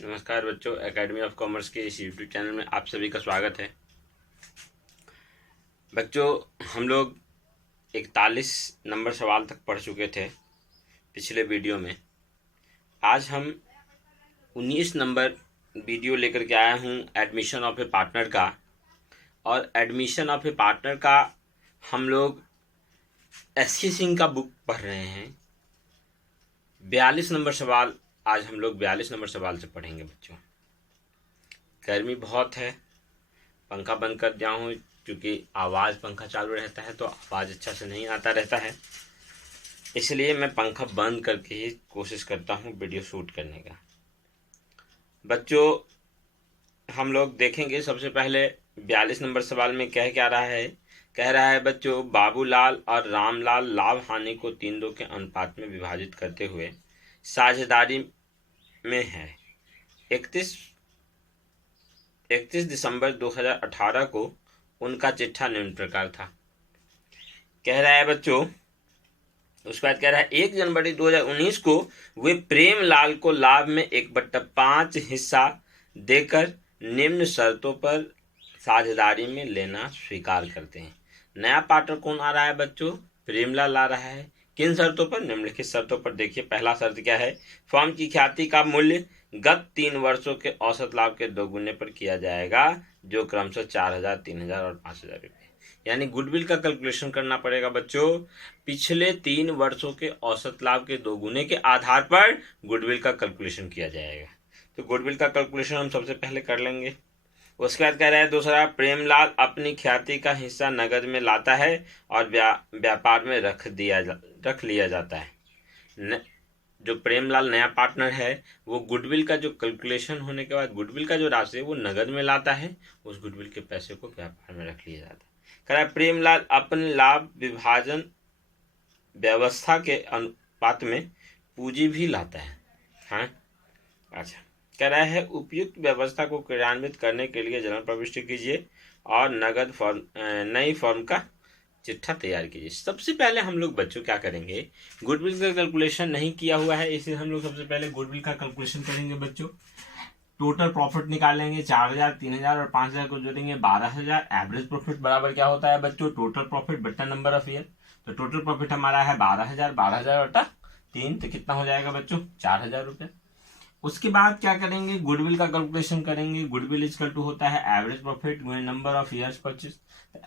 नमस्कार बच्चों, academy of commerce के इस यूट्यूब चैनल में आप सभी का स्वागत है। बच्चों, हम लोग 41 नंबर सवाल तक पढ़ चुके थे पिछले वीडियो में। आज हम 19 नंबर वीडियो लेकर के आया हूँ एडमिशन ऑफ ए पार्टनर का। और एडमिशन ऑफ ए पार्टनर का हम लोग एसके सिंह का बुक पढ़ रहे हैं। 42 नंबर सवाल आज हम लोग 42 नंबर सवाल से पढ़ेंगे। बच्चों, गर्मी बहुत है, पंखा बंद कर दिया हूँ क्योंकि आवाज़ पंखा चालू रहता है तो आवाज़ अच्छा से नहीं आता रहता है, इसलिए मैं पंखा बंद करके ही कोशिश करता हूँ वीडियो शूट करने का। बच्चों, हम लोग देखेंगे सबसे पहले 42 नंबर सवाल में क्या रहा है। कह रहा है बच्चों, बाबूलाल और रामलाल लाभ हानि को 3-2 के अनुपात में विभाजित करते हुए साझेदारी में है। 31 दिसंबर 2018 को उनका चिट्ठा निम्न प्रकार था। कह रहा है बच्चों, उसके बाद कह रहा है 1 जनवरी 2019 को वे प्रेमलाल को लाभ में 1/5 हिस्सा देकर निम्न शर्तों पर साझेदारी में लेना स्वीकार करते हैं। नया पार्टनर कौन आ रहा है बच्चों? प्रेमलाल आ रहा है। किन शर्तों पर? निम्नलिखित शर्तों पर। देखिए, पहला शर्त क्या है? फर्म की ख्याति का मूल्य गत 3 वर्षों के औसत लाभ के 2 गुने पर किया जाएगा, जो क्रमशः 4,000, 3,000 और 5,000 रुपये। यानी गुडविल का कैलकुलेशन करना पड़ेगा बच्चों। पिछले 3 वर्षों के औसत लाभ के 2 गुने के आधार पर गुडविल का कैलकुलेशन किया जाएगा। तो गुडविल का कैलकुलेशन हम सबसे पहले कर लेंगे। उसके बाद कह रहा है दूसरा, प्रेमलाल अपनी ख्याति का हिस्सा नगद में लाता है और व्यापार में रख लिया जाता है। जो प्रेमलाल नया पार्टनर है वो गुडविल का जो कैलकुलेशन होने के बाद गुडविल का जो राशि है वो नगद में लाता है, उस गुडविल के पैसे को व्यापार में रख लिया जाता है। कह रहा है प्रेमलाल अपने लाभ विभाजन व्यवस्था के अनुपात में पूंजी भी लाता है। हाँ, अच्छा। कह रहा है उपयुक्त व्यवस्था को क्रियान्वित करने के लिए जर्नल प्रविष्टि कीजिए और नगद नई फर्म का चिट्ठा तैयार कीजिए। सबसे पहले हम लोग बच्चों क्या करेंगे, गुडविल का कैलकुलेशन नहीं किया हुआ है, इसलिए हम लोग सबसे पहले गुडविल का कैलकुलेशन करेंगे बच्चों। टोटल प्रॉफिट निकालेंगे, 4,000, 3,000 और 5,000 को जोड़ेंगे 12,000। एवरेज प्रॉफिट बराबर क्या होता है बच्चों? टोटल प्रॉफिट बट्टा नंबर ऑफ ईयर। तो टोटल प्रॉफिट हमारा है 12,000, 12,000 बटा 3, तो कितना हो जाएगा बच्चों? 4,000 रुपये। उसके बाद क्या करेंगे, गुडविल का कैलकुलेशन करेंगे। गुडविल इक्वल टू होता है एवरेज प्रॉफिट गुणे number of years purchase.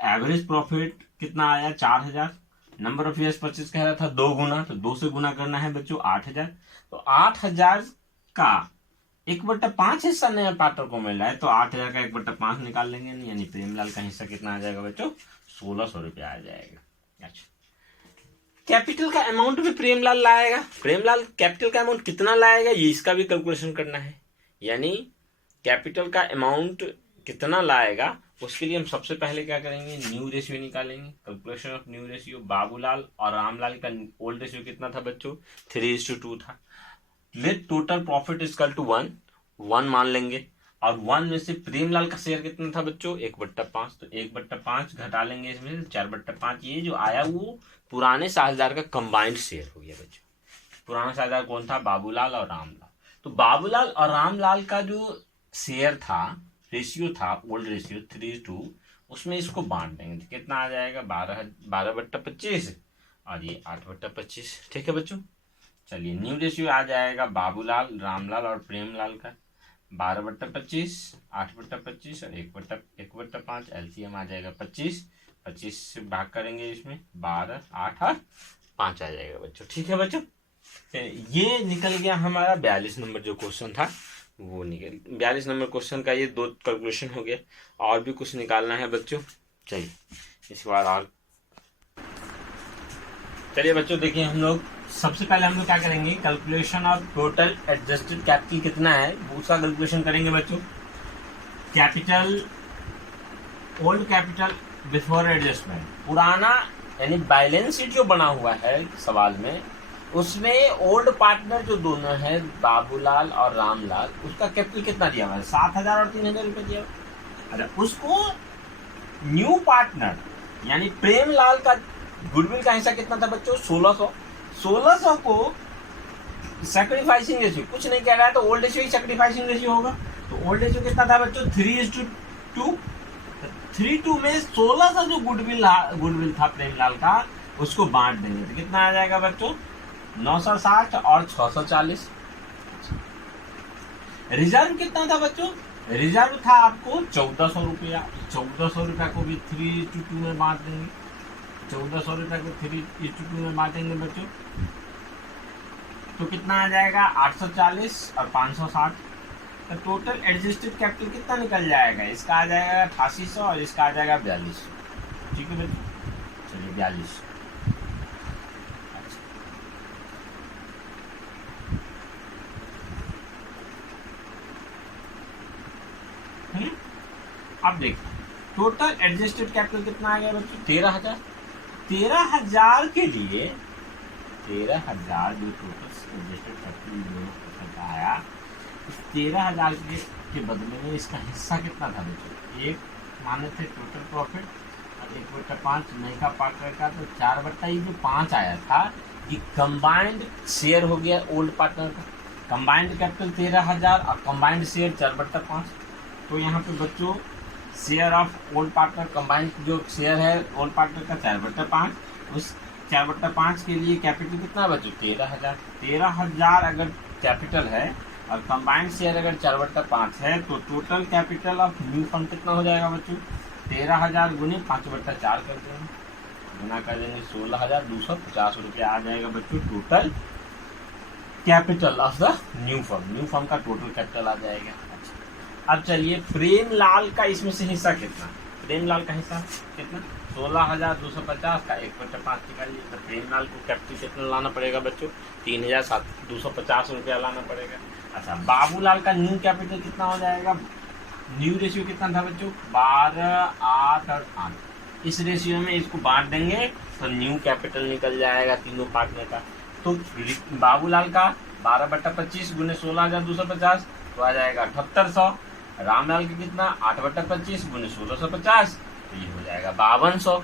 Average profit कितना आया? 4,000। नंबर ऑफ ईयर्स परचेज कह रहा था 2 गुना, तो 2 से गुना करना है बच्चों 8,000। तो 8,000 का 1/5 हिस्सा नया पार्टनर को मिल रहा है, तो 8,000 का 1/5 निकाल लेंगे। यानी प्रेमलाल का हिस्सा कितना आ जाएगा बच्चों? 1,600 रुपया आ जाएगा। अच्छा, कैपिटल का अमाउंट भी प्रेमलाल लाएगा। प्रेमलाल कैपिटल का अमाउंट कितना लाएगा, ये इसका भी कैलकुलेशन करना है। यानी कैपिटल का अमाउंट कितना लाएगा, उसके लिए हम सबसे पहले क्या करेंगे, न्यू रेशियो निकालेंगे। Calculation of new ratio. Babulal और रामलाल का ओल्ड रेशियो कितना था बच्चों? 3:2 था। Let total profit equal to 1 मान लेंगे, और 1 में से प्रेमलाल का शेयर कितना था बच्चों? 1/5। तो 1/5 घटा लेंगे इसमें 4/5। ये जो आया वो पुराने साझेदार का कंबाइंड शेयर हो गया बच्चों। पुराना साझेदार कौन था? बाबूलाल और रामलाल। तो बाबूलाल और रामलाल का जो शेयर था, रेशियो था, ओल्ड रेशियो 3:2, उसमें इसको बांट देंगे तो कितना आ जाएगा? 12/25 और ये 8/25। ठीक है बच्चों, चलिए न्यू रेशियो आ जाएगा बाबूलाल, रामलाल और प्रेमलाल का 12/25, 8/25 और 1/5। एलसीएम आ जाएगा 25। 25 से भाग करेंगे इसमें 12, 8 और 5 आ जाएगा बच्चों। ठीक है बच्चों, ये निकल गया हमारा 42 नंबर जो क्वेश्चन था वो निकल। 42 नंबर क्वेश्चन का ये 2 कैलकुलेशन हो गया। और भी कुछ निकालना है बच्चों, चलिए इसके बाद और। चलिए बच्चों, देखिए हम लोग सबसे पहले हम लोग क्या करेंगे, calculation of total adjusted capital कितना है उसका कैलकुलेशन करेंगे बच्चों। Capital, old capital before adjustment, पुराना यानी बैलेंस शीट जो बना हुआ है सवाल में, उसमें ओल्ड पार्टनर जो दोनों है बाबूलाल और रामलाल, उसका कैपिटल कितना दिया हुआ है? 7,000 और 3,000 रुपये दिया। अच्छा, उसको न्यू पार्टनर यानी प्रेमलाल का गुडविल का हिस्सा कितना था बच्चों? 1,600। 1,600 को सैक्रिफाइसिंग रेशियो कुछ नहीं कह रहा है, तो ओल्ड रेशियो ही सैक्रिफाइसिंग रेशियो होगा। तो ओल्ड रेशियो कितना था बच्चों? 3:2। 3:2 में 16 जो गुडविल था प्रेमलाल का, उसको बांट देंगे तो कितना आ जाएगा बच्चों? 960 और 640। रिजर्व कितना था बच्चों? रिजर्व था आपको 1400 रुपया। 1400 रुपया को भी 3:2 में बांट देंगे। 1400 रुपया को 3:2 में बांटेंगे बच्चों, तो कितना आ जाएगा? 840 और 560। तो टोटल एडजस्टेड कैपिटल कितना निकल जाएगा? इसका आ जाएगा 8800 और इसका आ जाएगा 4200। ठीक है बच्चों, चलिए 4200। अब देखिए टोटल एडजस्टेड कैपिटल कितना आ गया बच्चों? 13,000। 13,000 के लिए 13,000 जो टोटल एडजस्टेड कैपिटल आया, इस 13,000 के बदले में इसका हिस्सा कितना था बच्चों? एक माने थे टोटल प्रॉफिट और 1/5 नई का पार्टनर का, तो 4/5 आया था कि कंबाइंड शेयर हो गया ओल्ड पार्टनर का। कंबाइंड कैपिटल 13,000 और कंबाइंड शेयर 4/5। तो यहाँ पे बच्चों share of old partner combined जो शेयर है ओल्ड पार्टनर का 4/5, उस 4/5 के लिए कैपिटल कितना बच्चों? 13,000। 13,000 अगर कैपिटल है और कंबाइंड शेयर अगर 4/5 है, तो total capital of new fund कितना हो जाएगा बच्चों? 13,000 गुने 5/4 कर देंगे, गुना कर देंगे 16,250 रुपया आ जाएगा बच्चों total capital of the new fund. New fund का टोटल कैपिटल आ जाएगा। अब चलिए प्रेमलाल का इसमें से हिस्सा कितना? प्रेमलाल का हिस्सा कितना? 16,250 का 1/5 निकालिए। तो प्रेमलाल को कैपिटल कितना लाना पड़ेगा बच्चों? 3,250 रुपया लाना पड़ेगा। अच्छा, बाबूलाल का न्यू कैपिटल कितना हो जाएगा? न्यू रेशियो कितना था बच्चों? 12, 8 और 8। इस रेशियो में इसको बांट देंगे तो न्यू कैपिटल निकल जाएगा तीनों पार्टनर का। तो बाबूलाल का 12/25 गुने 16,250 तो आ जाएगा 7,800। रामलाल की कितना? 8/25 गुने 1650 तो ये हो जाएगा 5200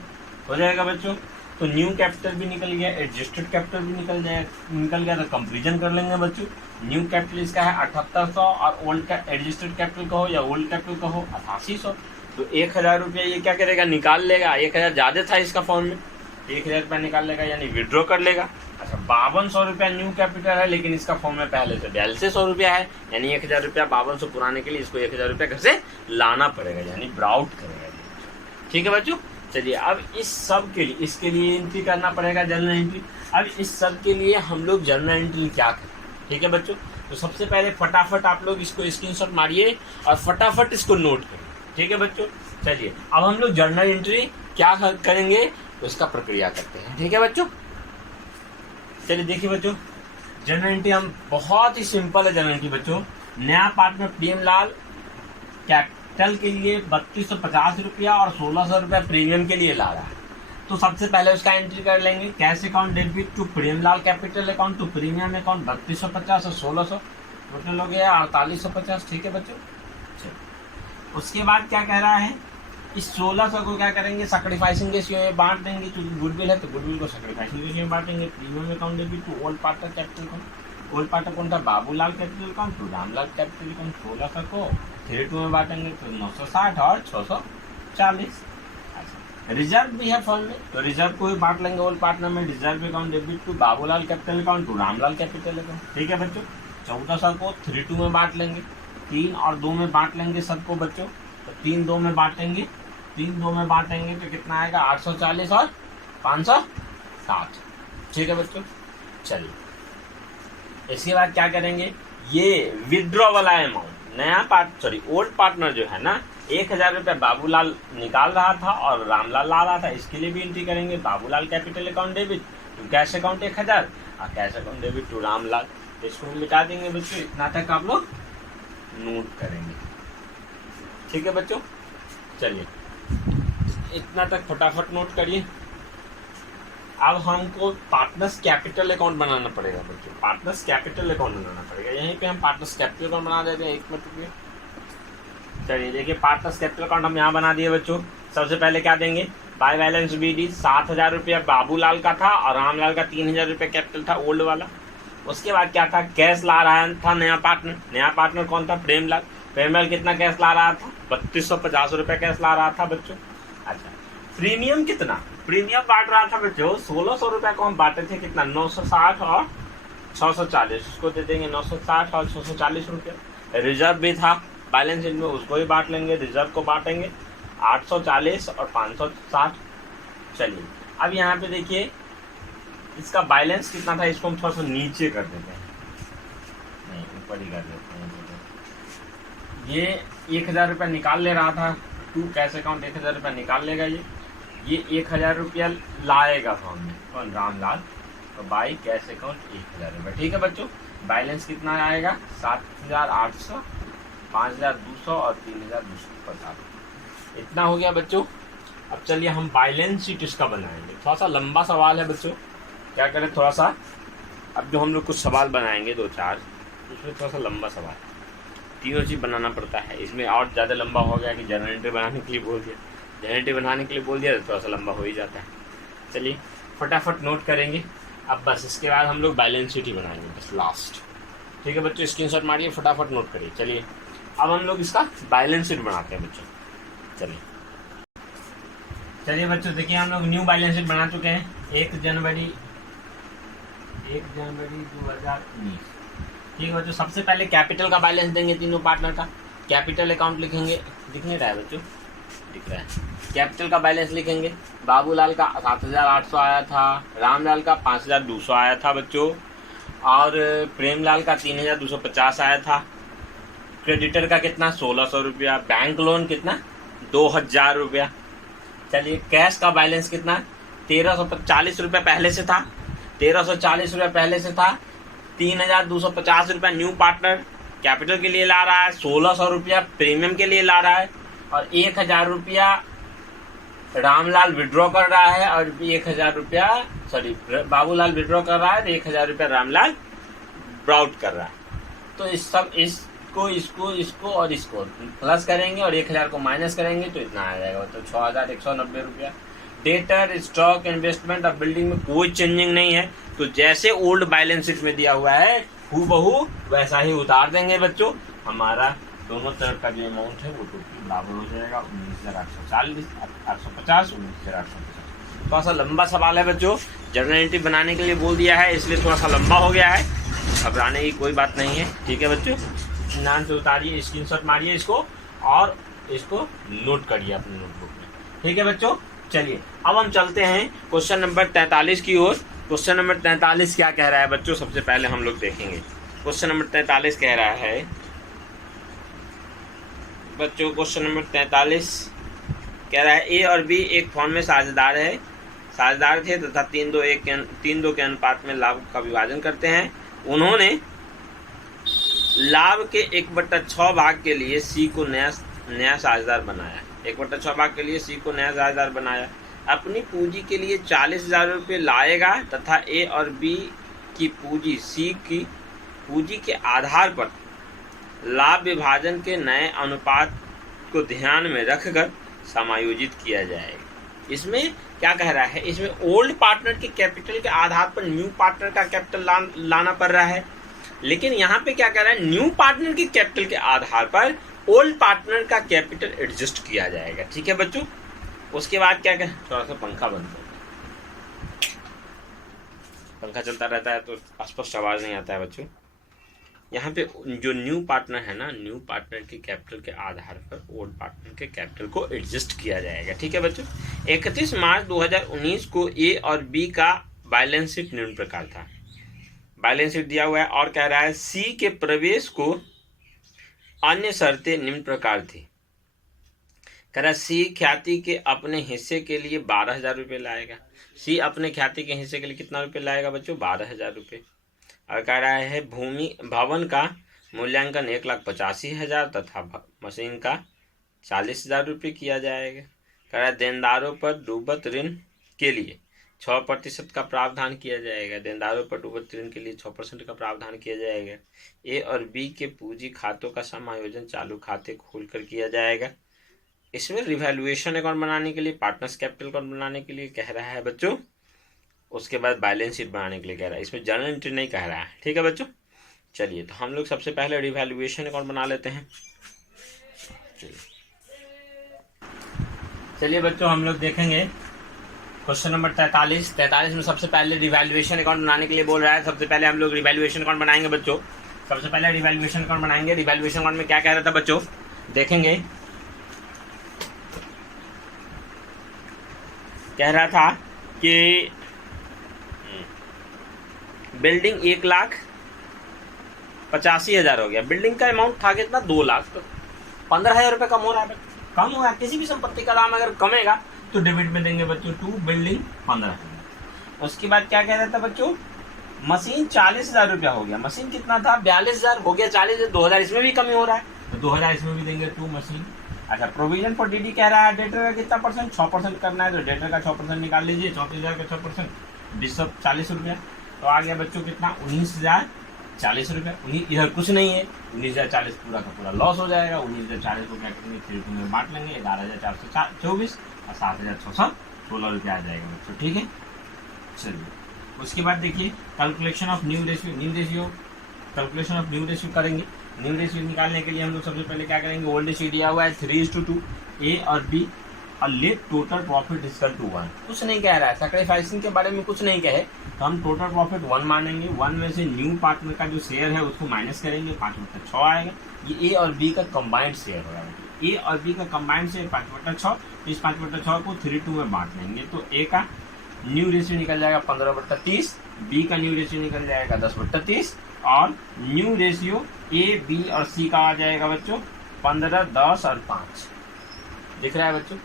हो जाएगा बच्चों। तो न्यू कैपिटल भी निकल गया, एडजस्टेड कैपिटल भी निकल गया। तो कंपेरिजन कर लेंगे बच्चों। न्यू कैपिटल इसका है 7,800 और ओल्ड का एडजस्टेड कैपिटल का हो या ओल्ड कैपिटल का हो 8800। तो 1,000 रुपया ये क्या करेगा? निकाल लेगा। 1,000 ज्यादा था इसका फॉर्म में, 1,000 रुपया निकाल लेगा यानी विड्रॉ कर लेगा। अच्छा, 5200 रुपया न्यू कैपिटल है, लेकिन इसका फॉर्म में पहले से 4200 रुपया है, यानी 1,000 रुपया 5200 पुराने के लिए इसको 1,000 रुपया घर से लाना पड़ेगा, यानी ब्राउट करेगा। ठीक है बच्चों, चलिए अब इस सब के लिए इसके लिए एंट्री करना पड़ेगा जनरल एंट्री। अब इस सब के लिए हम लोग जनरल एंट्री क्या करें? ठीक है बच्चों, तो सबसे पहले फटाफट आप लोग इसको स्क्रीनशॉट मारिए और फटाफट इसको नोट करें। ठीक है बच्चों, चलिए अब हम लोग जर्नल एंट्री क्या करेंगे तो इसका प्रक्रिया करते हैं। ठीक है बच्चों, चलिए देखिए बच्चों, जर्नल एंट्री हम बहुत ही सिंपल है। जर्नल एंट्री बच्चों, नया पार्टनर प्रेमलाल कैपिटल के लिए 3250 रुपया और 1600 रुपया प्रीमियम के लिए ला रहा है। तो सबसे पहले उसका एंट्री कर लेंगे। Cash account debit to Premlal capital account to premium account 3250 और 1600 टोटल हो गया 4850। ठीक है बच्चों, उसके बाद क्या कह रहा है? इस 1600 को क्या करेंगे? सैक्रिफाइसिंग रेशियो में बांट देंगे, क्योंकि गुडविल है तो गुडविल को सैक्रिफाइसिंग रेशियो में बांटेंगे। Premium account debit to old partner capital account, old partner कौन था? Babulal capital account to Ramlal capital account 1600 को 3/2 में बांटेंगे तो 960 और 640। रिजर्व भी है फॉर्म में, तो रिजर्व को भी बांट लेंगे ओल्ड पार्टनर में। Reserve account debit to Babulal capital account to Ramlal capital account. ठीक है बच्चों, 1400 को 3/2 में बांट लेंगे, 3 और 2 में बांट लेंगे सबको बच्चों। तो 3 2 में बांटेंगे, 3 2 में बांटेंगे तो कितना आएगा? 840 और 560। ठीक है बच्चों, चलिए इसके बाद क्या करेंगे? ये विड्रॉ वाला अमाउंट नया ओल्ड पार्टनर जो है ना, 1,000 रुपया बाबूलाल निकाल रहा था और रामलाल ला रहा था, इसके लिए भी एंट्री करेंगे। Babulal capital account debit to cash account 1,000 और cash account debit to Ramlal. इसको मिटा देंगे बच्चों, इतना तक आप लोग नोट करेंगे। ठीक है बच्चों, चलिए इतना तक फटाफट नोट करिए। अब हमको पार्टनर्स कैपिटल अकाउंट बनाना पड़ेगा बच्चों, पार्टनर्स कैपिटल अकाउंट बनाना पड़ेगा। यहीं पे हम पार्टनर्स कैपिटल अकाउंट बना देते हैं। 1 मिनट रुकिए। चलिए देखिए, पार्टनर्स कैपिटल अकाउंट हम यहाँ बना दिए बच्चों। सबसे पहले क्या देंगे? बाय बैलेंस बीडी 7,000 रुपया बाबूलाल का था और रामलाल का 3,000 रुपया कैपिटल था ओल्ड वाला। उसके बाद क्या था, कैश ला रहा था नया पार्टनर कौन था, प्रेमलाल। प्रेमलाल कितना कैश ला रहा था, 3250 रुपये कैश ला रहा था बच्चों। अच्छा, प्रीमियम कितना, प्रीमियम बांट रहा था बच्चों 1600 रुपये को हम बांटे थे, कितना 960 और 640, उसको दे देंगे 960 और 640 रुपये। रिजर्व भी था बैलेंस शीट में, उसको भी बांट लेंगे, रिजर्व को बांटेंगे 840 और 560। चलिए अब यहाँ पे देखिए इसका बैलेंस कितना था, इसको हम थोड़ा सा नीचे कर देते हैं, नहीं ऊपर ही कर देते हैं। ये 1000 रुपया निकाल ले रहा था, टू कैश अकाउंट 1000 रुपया निकाल लेगा, ये 1000 रुपया लाएगा फॉर्म में कौन, रामलाल, तो बाई कैश अकाउंट 1000 रुपया। ठीक है बच्चों, बैलेंस कितना आएगा 7800, 5200 और 3250, इतना हो गया बच्चों। अब चलिए हम बैलेंस शीट इसका बनाएंगे, थोड़ा सा लंबा सवाल है बच्चों, क्या करें थोड़ा सा, अब जो हम लोग कुछ सवाल बनाएंगे 2-4, उसमें थोड़ा सा लंबा सवाल, तीनों चीज़ बनाना पड़ता है, इसमें और ज़्यादा लंबा हो गया कि जनरेटर बनाने के लिए बोल दिया, जनरेटर बनाने के लिए बोल दिया तो थोड़ा सा लंबा हो ही जाता है। चलिए फटाफट नोट करेंगे, अब बस इसके बाद हम लोग बैलेंस शीट ही बनाएंगे बस लास्ट। ठीक है बच्चों, स्क्रीनशॉट मारिए, फटाफट नोट करिए। चलिए अब हम लोग इसका बैलेंस शीट बनाते हैं बच्चों। चलिए बच्चों देखिए हम लोग न्यू बैलेंस शीट बना चुके हैं 1 जनवरी 2019। ठीक है बच्चों, सबसे पहले कैपिटल का बैलेंस देंगे तीनों पार्टनर का, कैपिटल अकाउंट लिखेंगे, दिख नहीं रहा है बच्चों, दिख रहा है, कैपिटल का बैलेंस लिखेंगे। बाबूलाल का 7800 आया था, रामलाल का 5200 आया था बच्चों, और प्रेमलाल का 3250 आया था। क्रेडिटर का कितना 1600 रुपया, बैंक लोन कितना 2000 रुपया। चलिए कैश का बैलेंस कितना 1340 रुपये पहले से था, 1340 रुपये पहले से था। 3250 रुपया न्यू पार्टनर कैपिटल के लिए ला रहा है, 1600 रुपया प्रीमियम के लिए ला रहा है, और 1000 रुपया रामलाल विड्रॉ कर रहा है, और 1000 रुपया सॉरी बाबूलाल विड्रॉ कर रहा है, तो 1000 रुपया रामलाल ब्राउट कर रहा है। तो इस सब इसको और इसको प्लस करेंगे और 1000 को माइनस करेंगे तो इतना आ जाएगा, तो 6190 रुपया। डेटर स्टॉक इन्वेस्टमेंट और बिल्डिंग में कोई चेंजिंग नहीं है, तो जैसे ओल्ड बैलेंस शीट में दिया हुआ है हूबहू वैसा ही उतार देंगे बच्चों। हमारा दोनों तरफ का जो अमाउंट है वो टोटल बराबर हो जाएगा 19,840, 850, 19,850। थोड़ा सा लंबा सवाल है बच्चों, जर्नलिटी बनाने के लिए बोल दिया है इसलिए थोड़ा सा लंबा हो गया है, घबराने की कोई बात नहीं है। ठीक है बच्चों, ध्यान से उतारिए, स्क्रीनशॉट मारिए इसको और इसको नोट करिए अपने नोटबुक में। ठीक है बच्चों, चलिए अब हम चलते हैं क्वेश्चन नंबर 43 की ओर। क्वेश्चन नंबर 43 क्या कह रहा है बच्चों, सबसे पहले हम लोग देखेंगे। क्वेश्चन नंबर 43 कह रहा है बच्चों, क्वेश्चन नंबर 43 कह रहा है ए और बी एक फॉर्म में साझेदार थे तथा 3-2 के अनुपात में लाभ का विभाजन करते हैं। उन्होंने लाभ के 1/6 भाग के लिए सी को नया साझेदार बनाया। 1/6 भाग के लिए सी को नया साझेदार बनाया। अपनी पूंजी के लिए 40,000 रुपये लाएगा तथा ए और बी की पूंजी सी की पूंजी के आधार पर लाभ विभाजन के नए अनुपात को ध्यान में रखकर समायोजित किया जाएगा। इसमें क्या कह रहा है, इसमें ओल्ड पार्टनर के कैपिटल के आधार पर न्यू पार्टनर का कैपिटल लाना पड़ रहा है, लेकिन यहाँ पे क्या कह रहा है, न्यू पार्टनर के कैपिटल के आधार पर ओल्ड पार्टनर का कैपिटल एडजस्ट किया जाएगा। ठीक है बच्चों, उसके बाद क्या कहें, थोड़ा सा पंखा बंद कर, पंखा चलता रहता है तो स्पष्ट आवाज नहीं आता है बच्चों। यहाँ पे जो न्यू पार्टनर है ना, न्यू पार्टनर के कैपिटल के आधार पर ओल्ड पार्टनर के कैपिटल को एडजस्ट किया जाएगा। ठीक है बच्चों, 31 मार्च 2019 को ए और बी का बैलेंस शीट निम्न प्रकार था। बैलेंस शीट दिया हुआ है और कह रहा है सी के प्रवेश को अन्य शर्तें निम्न प्रकार थी। कह रहा है सी ख्याति के अपने हिस्से के लिए 12,000 रुपये लाएगा। सी अपने ख्याति के हिस्से के लिए कितना रुपये लाएगा बच्चों, 12,000 रुपये। और कह रहा है भवन का मूल्यांकन 1,85,000 तथा मशीन का 40,000 रुपये किया जाएगा। कह रहा है देनदारों पर डूबत ऋण के लिए 6% का प्रावधान किया जाएगा। देनदारों पर डूबत ऋण के लिए 6% का प्रावधान किया जाएगा। ए और बी के पूंजी खातों का समायोजन चालू खाते खोलकर किया जाएगा। इसमें रिवैल्यूएशन अकाउंट बनाने के लिए, पार्टनर्स कैपिटल अकाउंट बनाने के लिए कह रहा है बच्चों उसके बाद बैलेंस शीट बनाने के लिए कह रहा है, इसमें जर्नल एंट्री नहीं कह रहा है। ठीक है बच्चों, चलिए तो हम लोग सबसे पहले रिवैल्यूएशन अकाउंट बना लेते हैं। चलिए बच्चों, हम लोग देखेंगे क्वेश्चन नंबर 43 में सबसे पहले रिवैल्यूएशन अकाउंट बनाने के लिए बोल रहा है। सबसे पहले हम लोग रिवैल्यूएशन अकाउंट बनाएंगे बच्चों। सबसे पहले रिवैल्यूएशन अकाउंट बनाएंगे। रिवैल्यूएशन अकाउंट में क्या कह रहा था बच्चों, देखेंगे। कह रहा था कि बिल्डिंग 1,85,000 हो गया। बिल्डिंग का अमाउंट था कितना, 2 लाख। तो 15,000 रुपये कम हो रहा है, कम होगा। किसी भी संपत्ति का दाम अगर कमेगा तो डेबिट में देंगे बच्चों, टू बिल्डिंग 15,000। उसके बाद क्या कह रहा था बच्चों, मशीन 40,000 रुपया हो गया। मशीन कितना था, 42,000 हो गया, 40,000, 2,000 इसमें भी कमी हो रहा है, तो 2,000 इसमें भी देंगे, टू मशीन। अच्छा, प्रोविजन फॉर डीडी कह रहा है डेटर का कितना परसेंट, 6% करना है, तो डेटर का 6% निकाल लीजिए। 34,000 का 6%, 240 रुपया। तो आ गया बच्चों कितना, 19,040 रुपया। इधर कुछ नहीं है, 19,040 पूरा का पूरा लॉस हो जाएगा। 19,040 को क्या करेंगे, 3 में बांट लेंगे, 11,424 और 7,616 रुपया आ जाएगा बच्चों। ठीक है, चलिए उसके बाद देखिए calculation of new ratio calculation of new ratio करेंगे। न्यू रेशियो निकालने के लिए हम लोग सबसे पहले क्या करेंगे, ओल्ड रेशियो दिया हुआ है 3:2, ए और बी, और let total profit equal to 1। कुछ नहीं कह रहा है, सैक्रिफाइसिंग के बारे में कुछ नहीं कहे, तो हम टोटल प्रॉफिट 1 मानेंगे। 1 में से न्यू पार्टनर का जो शेयर है उसको माइनस करेंगे, 5/6 आएगा। ये ए और बी का कंबाइंड शेयर होगा। ए और बी का कंबाइंड शेयर 5/6, इस 5/6 को 3:2 में बांट लेंगे, तो ए का न्यू रेशियो निकल जाएगा 15/30, बी का न्यू रेशियो निकल जाएगा 10/30, और न्यू रेशियो ए, बी और सी का आ जाएगा बच्चों 15, 10 और 5। दिख रहा है बच्चों,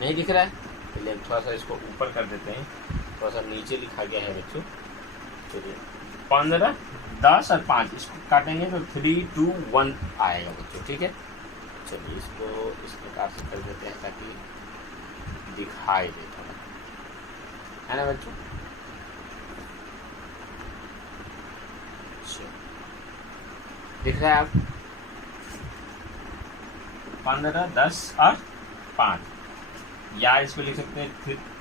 नहीं दिख रहा है? चलिए थोड़ा सा इसको ऊपर कर देते हैं, थोड़ा सा नीचे लिखा गया है बच्चों। चलिए 15, 10 और 5 इसको काटेंगे तो 3, 2, 1 आएगा बच्चों। ठीक है, चलिए इसको इस प्रकार से कर देते हैं ताकि दिखाई दे थोड़ा, है ना बच्चों। दिख रहा है आप, 15, 10 और 5, या इसको लिख सकते हैं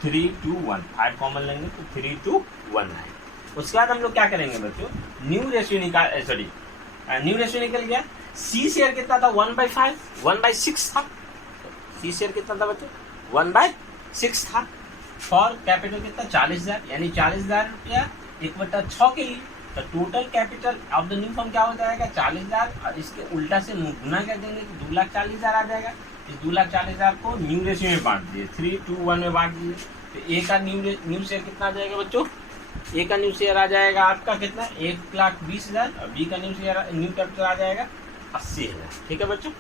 3, 2, 1, 5 कॉमन लेंगे तो 3, 2, 1 आएगा। उसके बाद हम लोग क्या करेंगे बच्चों, न्यू रेशियो निकल गया। सी शेयर कितना था, 1/5, 1/6 था। सी शेयर कितना था बच्चों, 1/6 था। फॉर कैपिटल कितना, 40,000, यानी 40,000 रुपया 1/6 के लिए। तो total capital of the new firm क्या हो जाएगा, 40,000, और इसके उल्टा से गुना कर देंगे तो 2,40,000 आ जाएगा। इस 2,40,000 को न्यू रेशियो में बांट दिए, 3, 2, 1 में बांट दिए, तो ए का न्यू शेयर कितना आ जाएगा बच्चों, ए का न्यू शेयर आ जाएगा आपका कितना, 1,20,000, और बी का न्यू कैपिटल आ जाएगा 80,000। ठीक है बच्चों।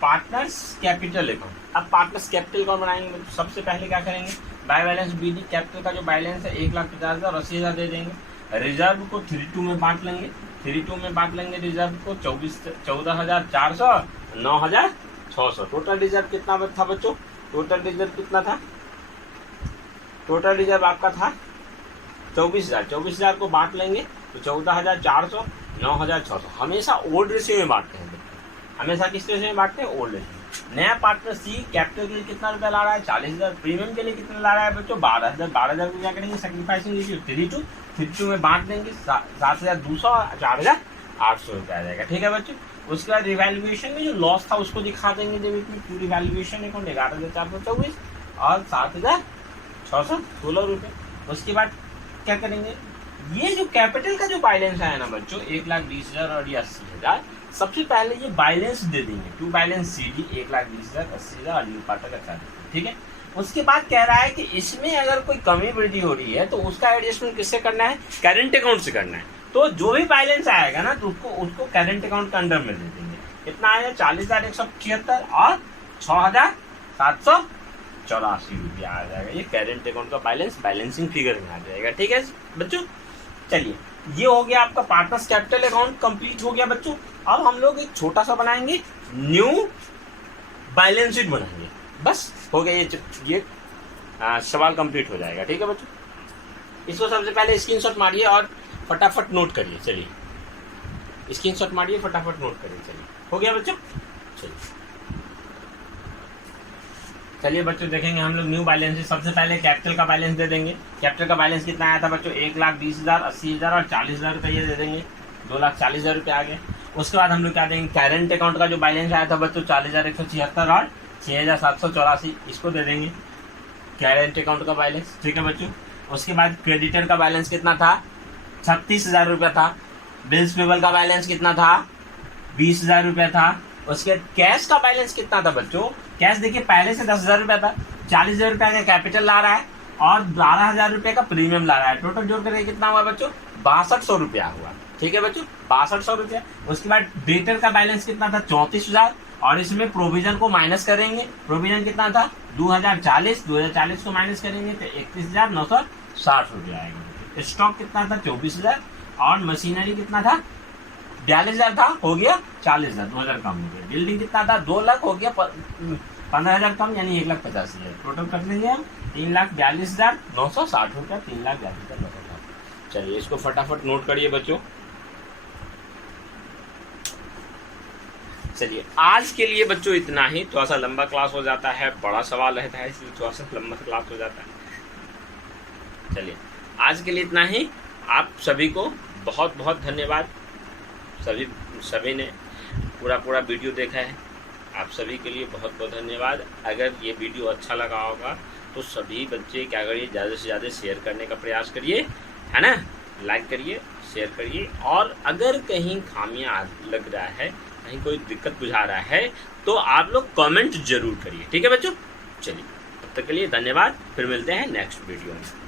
पार्टनर्स कैपिटल अकाउंट, अब पार्टनर्स कैपिटल अकाउंट बनाएंगे। सबसे पहले क्या करेंगे, बाय बैलेंस बीडी, कैपिटल का जो बैलेंस है 1,50,000 और 80,000 दे देंगे। रिजर्व को 3:2 में बांट लेंगे, 3:2 में बांट लेंगे रिजर्व को, 14,400, 9,600। टोटल रिजर्व कितना था बच्चों, टोटल रिजर्व कितना था, टोटल रिजर्व आपका था 24,000। 24,000 को बांट लेंगे तो 14,400, 9,600। हमेशा ओल्ड रेशियो में बांटते हैं, हमेशा किस रेशियो में बांटते हैं, ओल्ड रेशियो। नया पार्टनर सी कैपिटल के लिए कितना रुपया ला रहा है, 40,000। प्रीमियम के लिए कितना ला रहा है बच्चों, 12,000। 12,000 को क्या करेंगे, सैक्रिफाइसिंग रेशियो 3:2 में बांट देंगे, 7,200 और 4,800 रुपया आ जाएगा। ठीक है बच्चों। उसके बाद रिवैल्यूएशन में जो लॉस था उसको दिखा देंगे, जब इतनी पूरी वैल्यूएशन अकाउंट 11,424 और 7,616 रुपये। उसके बाद क्या करेंगे, ये जो कैपिटल का जो बैलेंस है ना बच्चों, 1,20,000 और ये 80,000, सबसे पहले ये बैलेंस दे देंगे, टू बैलेंस सीडी 1,20,000, 80,000 और न्यू पार्टनर का 4,000। ठीक है। उसके बाद कह रहा है कि इसमें अगर कोई कमी वृद्धि हो रही है तो उसका एडजस्टमेंट किससे करना है, करेंट अकाउंट से करना है। तो जो भी बैलेंस आएगा ना तो उसको करेंट अकाउंट के अंडर में दे देंगे। कितना आएगा, 40,176 और 6,784 रुपया आ जाएगा। ये करेंट अकाउंट का बैलेंस बैलेंसिंग फिगर में आ जाएगा। ठीक है बच्चों। चलिए ये हो गया आपका पार्टनर्स कैपिटल अकाउंट कंप्लीट हो गया बच्चों। अब हम लोग एक छोटा सा बनाएंगे, न्यू बैलेंस शीट बनाएंगे। बस हो गया, ये सवाल कंप्लीट हो जाएगा। ठीक है बच्चों। इसको सबसे पहले स्क्रीनशॉट मारिए और फटाफट नोट करिए। चलिए स्क्रीनशॉट मारिए, फटाफट नोट करिए। चलिए हो गया बच्चों। चलिए चलिए बच्चों देखेंगे हम लोग न्यू बैलेंस। सबसे पहले कैपिटल का बैलेंस दे देंगे। कैपिटल का बैलेंस कितना आया था बच्चों? 1,20,000, 80,000 और 40,000 रुपये ये दे देंगे। 2,40,000 रुपये आ गए। उसके बाद हम लोग क्या देंगे? करेंट अकाउंट का जो बैलेंस आया था बच्चों 40,176 और 6,784, इसको दे देंगे करेंट अकाउंट का बैलेंस। ठीक है बच्चों। उसके बाद क्रेडिटर का बैलेंस कितना था? 36,000 रुपया था। बिल्स पेबल का बैलेंस कितना था? 20,000 रुपया था। उसके बाद कैश का बैलेंस कितना था बच्चों? कैश देखिए पहले से 10,000 रुपया था। 40,000 रुपया का कैपिटल ला रहा है और 12,000 रुपये का प्रीमियम ला रहा है। टोटल जोड़ करके कितना हुआ बच्चों? 6200 रुपया हुआ। ठीक है बच्चों, 6200 रुपया। उसके बाद डेटर का बैलेंस कितना था? 34,000 और इसमें प्रोविजन को माइनस करेंगे। प्रोविजन कितना था? 2,040 को माइनस करेंगे तो 31,960 रुपया आएगा। स्टॉक कितना था? 24,000 और मशीनरी कितना था? 42,000 था, हो गया 40,000, 2,000 कम हो गया। बिल्डिंग कितना था? 2 लाख, हो गया 15,000 कम, यानी 1,85,000। टोटल कर लेंगे हम 3,42,960 रुपया। 3,42,960। चलिए इसको फटाफट नोट करिए बच्चों। चलिए आज के लिए बच्चों इतना ही। थोड़ा सा लंबा क्लास हो जाता है, बड़ा सवाल रहता है, इसलिए थोड़ा सा लंबा क्लास हो जाता है। चलिए आज के लिए इतना ही। आप सभी को बहुत बहुत धन्यवाद। सभी ने पूरा वीडियो देखा है, आप सभी के लिए बहुत बहुत धन्यवाद। अगर ये वीडियो अच्छा लगा होगा तो सभी बच्चे क्या करिए, ज़्यादा से ज़्यादा शेयर करने का प्रयास करिए, है ना। लाइक करिए, शेयर करिए। और अगर कहीं खामियां लग रहा है, कहीं कोई दिक्कत बुझा रहा है तो आप लोग कमेंट जरूर करिए। ठीक है बच्चों। चलिए तब तक के लिए धन्यवाद। फिर मिलते हैं नेक्स्ट वीडियो में।